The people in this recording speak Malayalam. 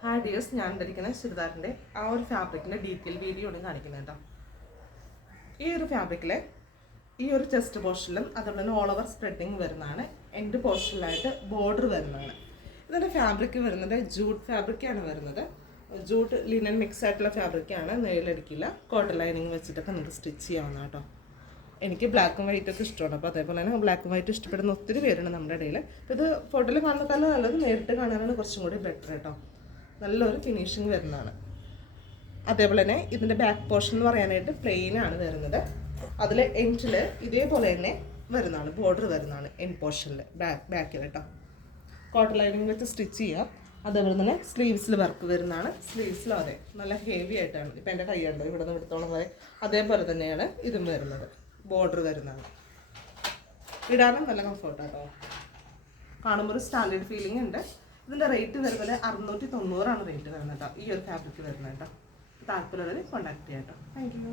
ഹായ് ഡിയേഴ്സ്, ഞാൻ ധരിക്കുന്ന ചുരിദാറിൻ്റെ ആ ഒരു ഫാബ്രിക്കിൻ്റെ ഡീറ്റെയിൽ വീഡിയോ ആണ് കാണിക്കുന്നത് കേട്ടോ. ഈ ഒരു ഫാബ്രിക്കിലെ ഈ ഒരു ചെസ്റ്റ് പോർഷനിലും അതുപോലെ തന്നെ ഓൾ ഓവർ സ്പ്രെഡിങ് വരുന്നതാണ്. എൻഡ് പോർഷനിലായിട്ട് ബോർഡർ വരുന്നതാണ്. ഇതിൻ്റെ ഫാബ്രിക് വരുന്നത് ജൂട്ട് ഫാബ്രിക്കാണ് വരുന്നത്. ജൂട്ട് ലിനൻ മിക്സ് ആയിട്ടുള്ള ഫാബ്രിക്കാണ്. നെയിലടിക്കില്ല. കോട്ടൺ ലൈനിങ് വെച്ചിട്ടൊക്കെ നമുക്ക് സ്റ്റിച്ച് ചെയ്യാവുന്ന കേട്ടോ. എനിക്ക് ബ്ലാക്കും വൈറ്റ് ഒക്കെ ഇഷ്ടമാണ്. അപ്പോൾ അതേപോലെ തന്നെ ബ്ലാക്കും വൈറ്റ് ഇഷ്ടപ്പെടുന്ന ഒത്തിരി പേരുണ്ട് നമ്മുടെ ഇടയിൽ. ഇത് ഫോട്ടോയിൽ കാണുന്നതിനേക്കാളും നല്ലത് നേരിട്ട് കാണാനാണ് കുറച്ചും കൂടി ബെറ്റർ കേട്ടോ. നല്ലൊരു ഫിനിഷിങ് വരുന്നതാണ്. അതേപോലെ തന്നെ ഇതിൻ്റെ ബാക്ക് പോർഷൻ എന്ന് പറയാനായിട്ട് പ്ലെയിൻ ആണ് വരുന്നത്. അതിൽ എൻഡിൽ ഇതേപോലെ തന്നെ വരുന്നതാണ്, ബോർഡർ വരുന്നതാണ് എൻഡ് പോർഷനിൽ ബാക്കിൽ കേട്ടോ. കോട്ടൺ ലൈനിങ് വെച്ച് സ്റ്റിച്ച് ചെയ്യാം. അതേപോലെ തന്നെ സ്ലീവ്സിൽ വർക്ക് വരുന്നതാണ്. സ്ലീവ്സിലും അതെ നല്ല ഹെവി ആയിട്ടാണ്. ഇപ്പം എൻ്റെ കൈയുണ്ട് ഇവിടെ നിന്ന് എടുത്തോളം വരെ അതേപോലെ തന്നെയാണ് ഇതും വരുന്നത്. ബോർഡർ വരുന്നതാണ്. ഇടാനും നല്ല കംഫർട്ടാട്ടോ. കാണുമ്പോൾ ഒരു സ്റ്റാൻഡേർഡ് ഫീലിംഗ് ഉണ്ട്. ഇതിൻ്റെ റേറ്റ് വരുന്നത് 690 റേറ്റ് വരുന്നത് കേട്ടോ. ഈ ഒരു ഫാബ്രിക് വരുന്നത് കേട്ടോ. താല്പര്യമുള്ളവർ കോൺടാക്ട് ചെയ്യാം കേട്ടോ. Thank you.